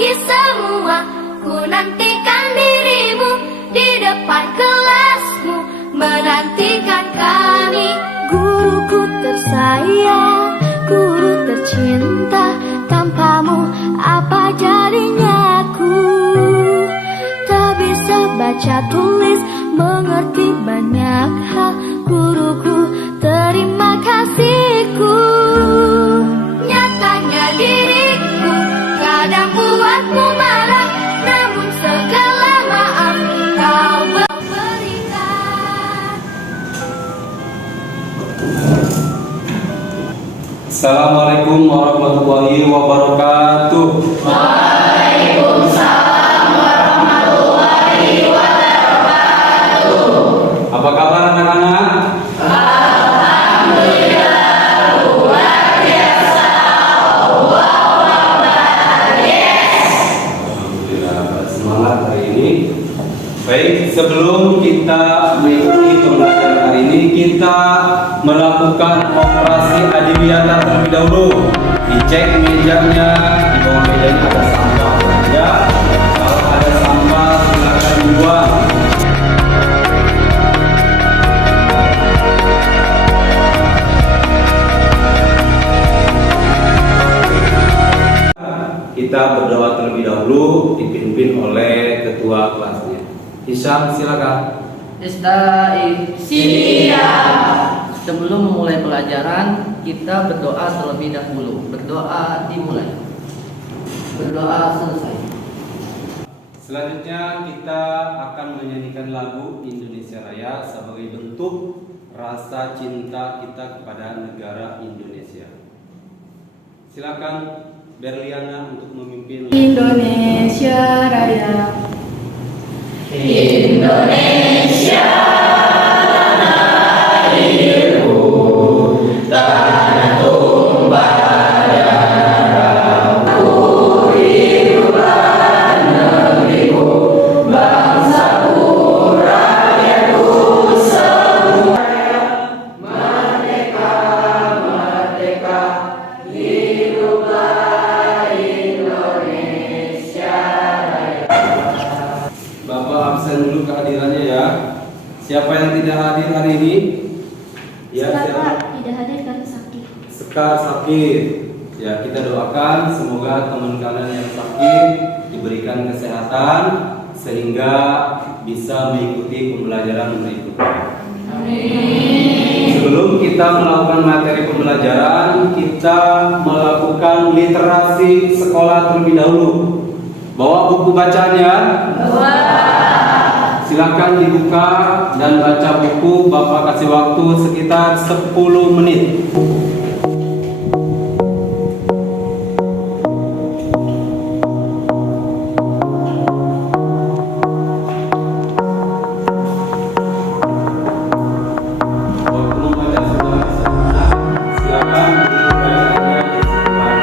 pagi semua, ku nantikan dirimu di depan kelasmu, menantikan kami. Guruku tersayang, guru tercinta, tanpamu apa jadinya aku? Tak bisa baca tulis, mengerti banyak hal. Guruku, terima kasihku. Nyatanya diriku kadang buatmu marah, namun segala maaf kau berikan. Assalamualaikum warahmatullahi wabarakatuh. Waalaikumsalam warahmatullahi wabarakatuh. Apa kabar anak-anak? Alhamdulillah luar biasa. Alhamdulillah, semangat hari ini. Baik, sebelum kita mengikuti pembelajaran hari ini, kita melakukan operasi adiwiyata terlebih dahulu. Dicek mejanya, di bawah mejanya ada sampah. Ya, kalau ada sampah silakan dibuang. Kita berdoa terlebih dahulu, dipimpin oleh ketua kelasnya. Hisyam, silakan. Istai. Siap. Sebelum memulai pelajaran, kita berdoa terlebih dahulu. Berdoa dimulai. Berdoa selesai. Selanjutnya kita akan menyanyikan lagu Indonesia Raya sebagai bentuk rasa cinta kita kepada negara Indonesia. Silakan Berliana untuk memimpin. Indonesia Raya, Indonesia tanah airku, tanah tumpah darahku, hidupan negeriku, bangsaku, rakyatku semua. Merdeka, merdeka, hiduplah Indonesia Raya. Bapak absen dulu kehadirannya ya. Siapa yang tidak hadir hari ini? Ya, siapa? tidak hadir karena sakit. Sekar sakit. Ya, kita doakan semoga teman kalian yang sakit diberikan kesehatan sehingga bisa mengikuti pembelajaran berikutnya. Sebelum kita melakukan materi pembelajaran, kita melakukan literasi sekolah terlebih dahulu. Bawa buku bacanya. Silakan dibuka dan baca buku. Bapak kasih waktu sekitar 10 menit. Waktu membaca sudah selesai. Silakan dibacanya di sebelah kanan.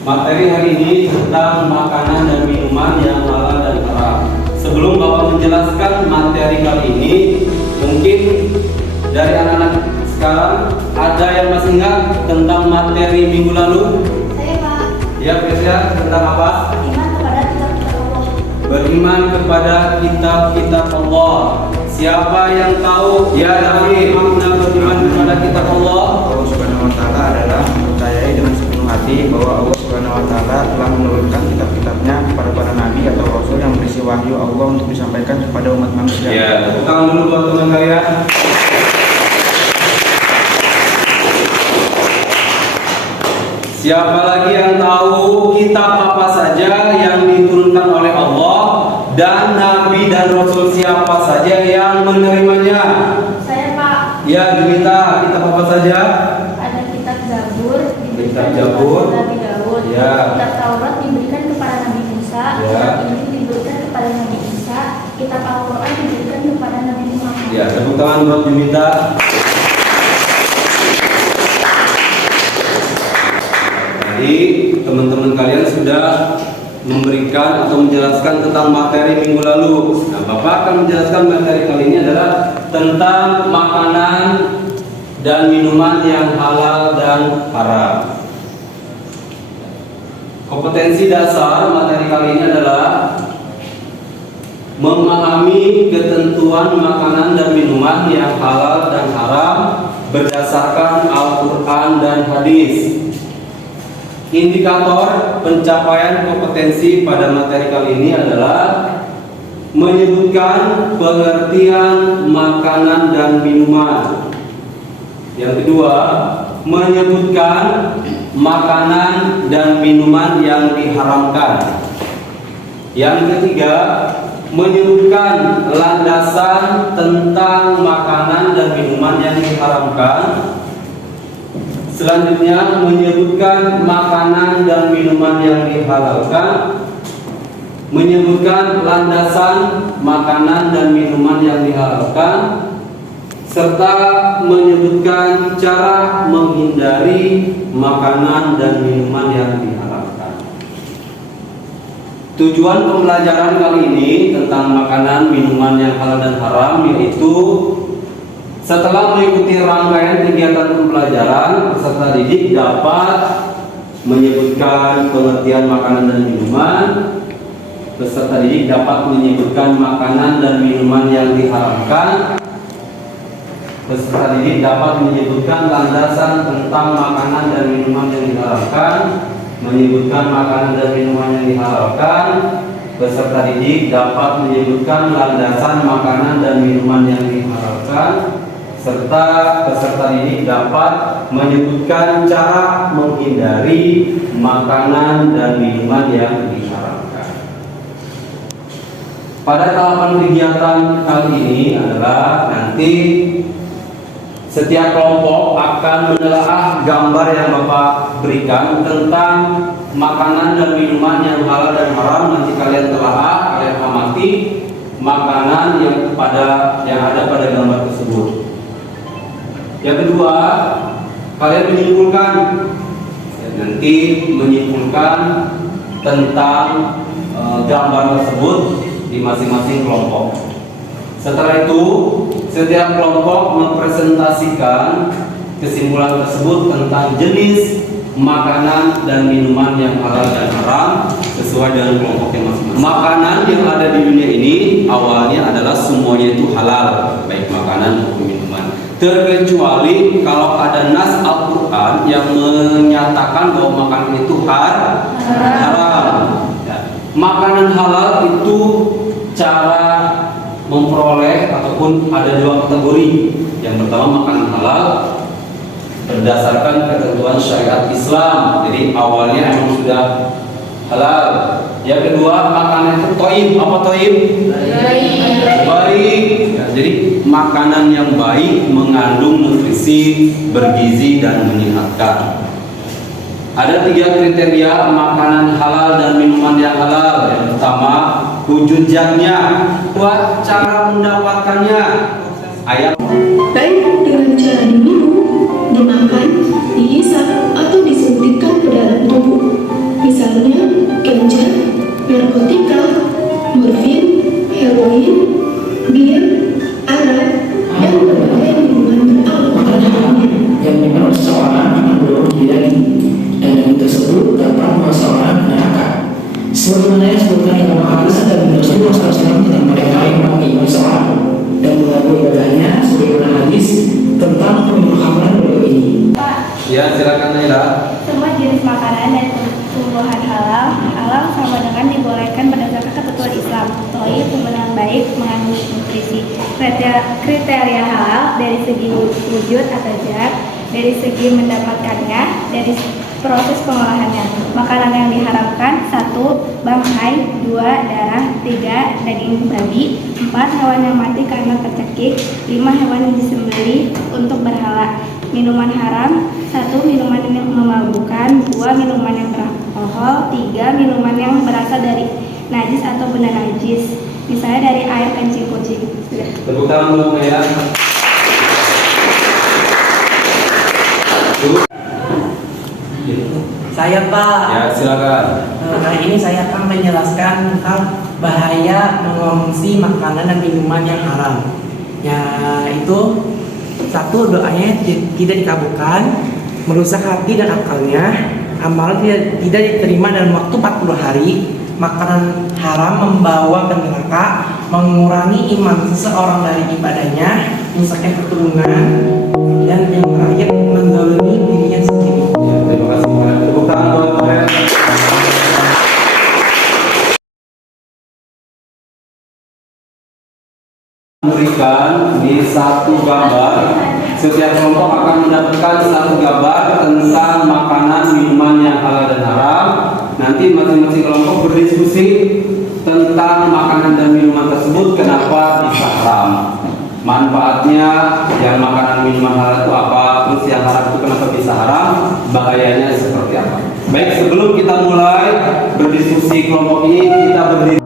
Materi hari ini tentang makanan dan minuman yang halal dan haram. Sebelum Bapak menjelaskan materi kali ini, mungkin dari anak-anak sekarang ada yang masih ingat tentang materi minggu lalu? Saya Pak, Ya, Kesia, tentang apa? beriman kepada kitab-kitab Beriman kepada kitab-kitab Allah. Allah. Siapa yang tahu? Ya, Nabi, makna beriman kepada kitab Allah. Allah Subhanahu wa taala adalah mempercayai dengan sepenuh hati bahwa Allah Subhanahu wa taala telah menurunkan kitab-kitabnya kepada para nabi atau rasul yang berisi wahyu Allah untuk disampaikan kepada umat manusia. Ya, tepuk tangan dulu buat teman kalian. Siapa lagi yang tahu kitab apa saja yang diturunkan oleh Allah dan nabi dan rasul siapa saja yang menerimanya? Saya Pak, Ya, Junita, kitab apa saja? ada kitab Zabur Kitab diberikan Zabur. kepada Nabi Daud, Ya. kitab Taurat diberikan kepada Nabi Musa, Ya. kitab Injil diberikan kepada Nabi Isa, kitab Al-Quran diberikan kepada Nabi Muhammad. Ya, tepuk tangan buat Junita. Tadi teman-teman kalian sudah memberikan atau menjelaskan tentang materi minggu lalu. Nah, Bapak akan menjelaskan materi kali ini adalah tentang makanan dan minuman yang halal dan haram. Kompetensi dasar materi kali ini adalah memahami ketentuan makanan dan minuman yang halal dan haram berdasarkan Al-Quran dan hadis. Indikator pencapaian kompetensi pada materi kali ini adalah menyebutkan pengertian makanan dan minuman. Yang kedua, menyebutkan makanan dan minuman yang diharamkan. Yang ketiga, menyebutkan landasan tentang makanan dan minuman yang diharamkan. Selanjutnya, menyebutkan makanan dan minuman yang dihalalkan, menyebutkan landasan makanan dan minuman yang dihalalkan, serta menyebutkan cara menghindari makanan dan minuman yang diharamkan. Tujuan pembelajaran kali ini tentang makanan, minuman yang halal dan haram yaitu setelah mengikuti rangkaian kegiatan pembelajaran, peserta didik dapat menyebutkan pengertian makanan dan minuman. Peserta didik dapat menyebutkan makanan dan minuman yang diharamkan. Peserta didik dapat menyebutkan landasan tentang makanan dan minuman yang diharamkan, menyebutkan makanan dan minuman yang dihalalkan. Peserta didik dapat menyebutkan landasan makanan dan minuman yang dihalalkan, serta peserta didik dapat menyebutkan cara menghindari makanan dan minuman yang diharamkan. Pada tahapan kegiatan kali ini adalah nanti setiap kelompok akan menelaah gambar yang Bapak berikan tentang makanan dan minuman yang halal dan haram. Nanti kalian telaah, kalian amati makanan yang ada pada gambar tersebut. Yang kedua, kalian menyimpulkan, nanti menyimpulkan tentang gambar tersebut di masing-masing kelompok. Setelah itu, setiap kelompok mempresentasikan kesimpulan tersebut tentang jenis makanan dan minuman yang halal dan haram sesuai dengan kelompoknya masing-masing. Makanan yang ada di dunia ini awalnya adalah semuanya itu halal, baik makanan maupun minuman. Terkecuali kalau ada nas Al-Quran yang menyatakan bahwa makanan itu haram. Makanan halal itu cara memperoleh ataupun ada dua kategori. Yang pertama makanan halal berdasarkan ketentuan syariat Islam, jadi awalnya memang sudah halal. Yang kedua makanan itu toib. Apa toib? Baik. Ya, jadi makanan yang baik mengandung nutrisi, bergizi dan menyehatkan. Ada 3 kriteria makanan halal dan minuman yang halal. Yang pertama, wujud zatnya, buat cara mendapatkannya. Ayat Baik dengan cara diminum, dimakan, dihisap, atau disuntikkan ke dalam tubuh. Misalnya, ganja, narkotika, morfin, heroin, bir, arak, dan berbagai minuman beralkohol lainnya. Yang menurut seseorang akan mendorong diri dan daging tersebut dapat membawa seseorang ke neraka. Sebagaimana yang disebutkan dalam hadis dan Rasulullah SAW tidak boleh mengimbau seseorang dan mengganggu ibadahnya, sebagaimana hadis tentang pembunuhan beliau ini. ya, silakan Naila. Semua jenis makanan dan tumbuhan halal sama dengan dibolehkan berdasarkan ketentuan Islam. Toib, pembenaran baik, mengandung nutrisi. Kriteria halal dari segi wujud atau zat, dari segi mendapatkannya, dari proses pengolahannya. Makanan yang diharamkan: 1. Bangkai, 2. Darah, 3. Daging babi, 4. Hewan yang mati karena tercekik, 5. Hewan yang disembelih untuk berhala. Minuman haram: 1. Minuman yang memabukkan, 2. Minuman yang beralkohol, 3. Minuman yang berasal dari najis atau benda najis, misalnya dari air kencing kucing. Sudah. Tepuk tangan dulu ya. Saya Pak. Ya, silakan. Kali ini saya akan menjelaskan tentang bahaya mengonsumsi makanan dan minuman yang haram. Yaitu 1. Doanya tidak dikabulkan, merusak hati dan akalnya. amalan tidak diterima dalam waktu 40 hari, makanan haram membawa ke neraka, mengurangi iman seseorang dari ibadahnya, menyusahkan keturunan, dan yang terakhir menzalimi dirinya sendiri. Ya, terima kasih. Tepuk tangan buat kalian. Memberikan di satu gambar, setiap kelompok akan mendapatkan satu gambar tentang makanan minuman yang halal dan haram. Nanti masing-masing kelompok berdiskusi tentang makanan dan minuman tersebut, kenapa bisa haram, manfaatnya, yang makanan minuman halal itu apa, terus yang haram itu kenapa bisa haram, bahayanya seperti apa. Baik, sebelum kita mulai berdiskusi kelompok ini, kita berdiri.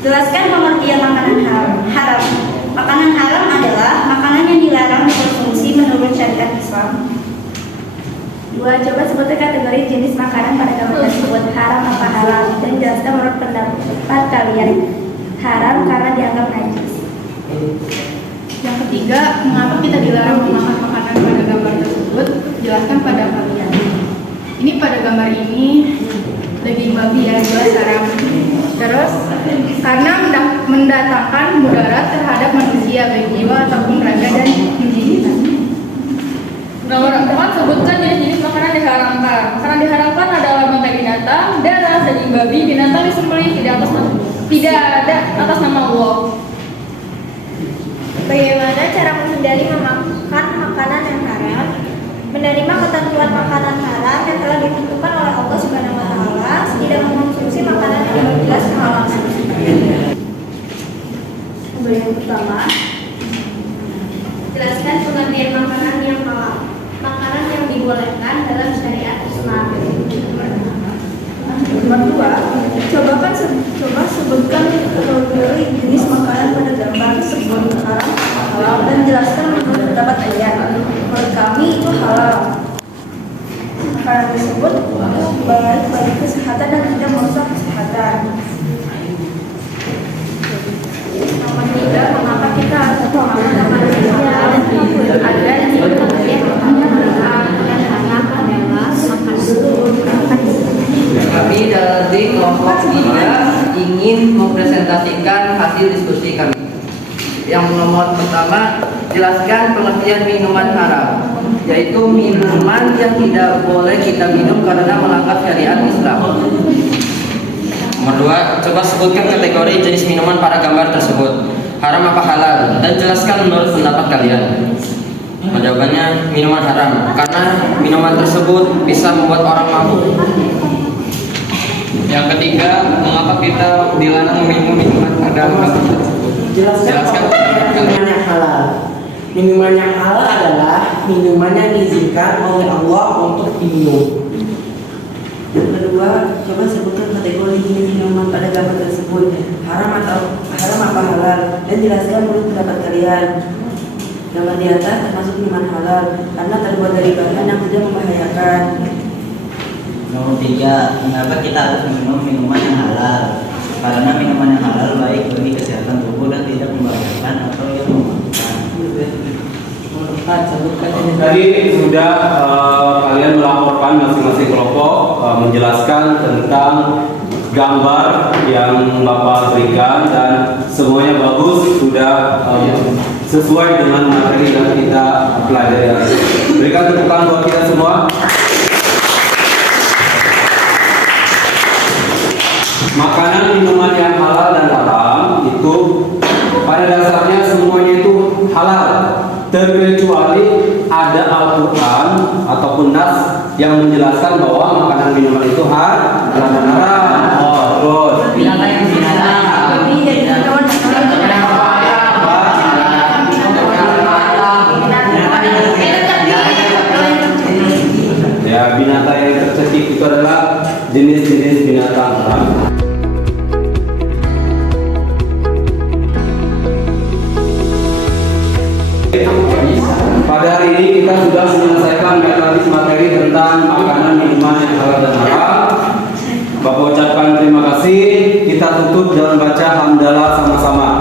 Jelaskan pengertian makanan haram. Makanan haram adalah makanan yang dilarang dikonsumsi menurut syariat Islam. 2. Coba sebutkan kategori jenis makanan pada gambar tersebut, haram apa halal, dan jelaskan menurut pendapat kalian. Haram karena dianggap najis. Yang ketiga, mengapa kita dilarang memakan makanan pada gambar tersebut? Jelaskan pada kalian. Ini pada gambar ini daging babi ya, jelas haram. Terus karena mendatangkan mudarat terhadap manusia baik jiwa ataupun raga dan menjijikan. Nomor 4, sebutkan jenis-jenis makanan diharamkan. Makanan diharamkan adalah bangkai binatang, darah, daging babi, binatang disembelih tidak ada atas nama Allah. Bagaimana cara menghindari memakan makanan yang haram? Menerima ketentuan makanan haram yang telah ditentukan oleh Allah Subhanahu wa taala, tidak mengkonsumsi makanan yang jelas kehalalan. Yang pertama, jelaskan pengertian makanan yang halal. Makanan yang dibolehkan dalam syariat Islam. Nomor 2, coba sebutkan kategori jenis makanan pada gambar tersebut, haram, halal, dan jelaskan menurut pendapat kalian. Menurut kami itu halal. Makanan tersebut baik bagi kesehatan dan tidak merusak kesehatan. Nomor 3, mengapa kita harus memakan makanan yang halal dan agar kemudian makanan yang halal adalah makanan. Kami dari kelompok 3 ingin mempresentasikan hasil diskusi kami. Yang nomor pertama, jelaskan pengertian minuman haram, yaitu minuman yang tidak boleh kita minum karena melanggar syariat Islam. Nomor 2, coba sebutkan kategori jenis minuman pada gambar tersebut, haram apa halal, dan jelaskan menurut pendapat kalian. Jawabannya minuman haram, karena minuman tersebut bisa membuat orang mabuk. Yang ketiga, mengapa kita dilarang minum minuman pada gambar tersebut? Jelaskan minuman yang halal. Minuman yang halal adalah minuman yang diizinkan oleh Allah untuk diminum. Yang kedua, coba sebutkan kategori jenis minuman pada gambar tersebut, haram apa halal, dan jelaskan menurut pendapat kalian. Gambar di atas termasuk minuman halal karena terbuat dari bahan yang tidak membahayakan. Nomor 3, mengapa kita harus minum minuman yang halal? Karena minuman yang halal baik bagi kesehatan tubuh dan tidak membahayakan atau yang memabukkan. Tadi sudah kalian melaporkan masing-masing kelompok menjelaskan tentang gambar yang Bapak berikan dan semuanya bagus, sudah sesuai dengan materi yang kita pelajari. Berikan tepukan buat kita semua. Makanan minuman yang halal dan haram itu pada dasarnya semuanya itu halal, terkecuali ada Al-Quran ataupun nas yang menjelaskan bahwa makanan minuman itu halal dan haram. Terus ya, binatang yang tercekik itu adalah jenis-jenis binatang haram. Pada hari ini kita sudah menyelesaikan materi tentang makanan minuman yang halal dan haram. Bapak ucapkan terima kasih. Kita tutup dengan baca hamdalah sama-sama.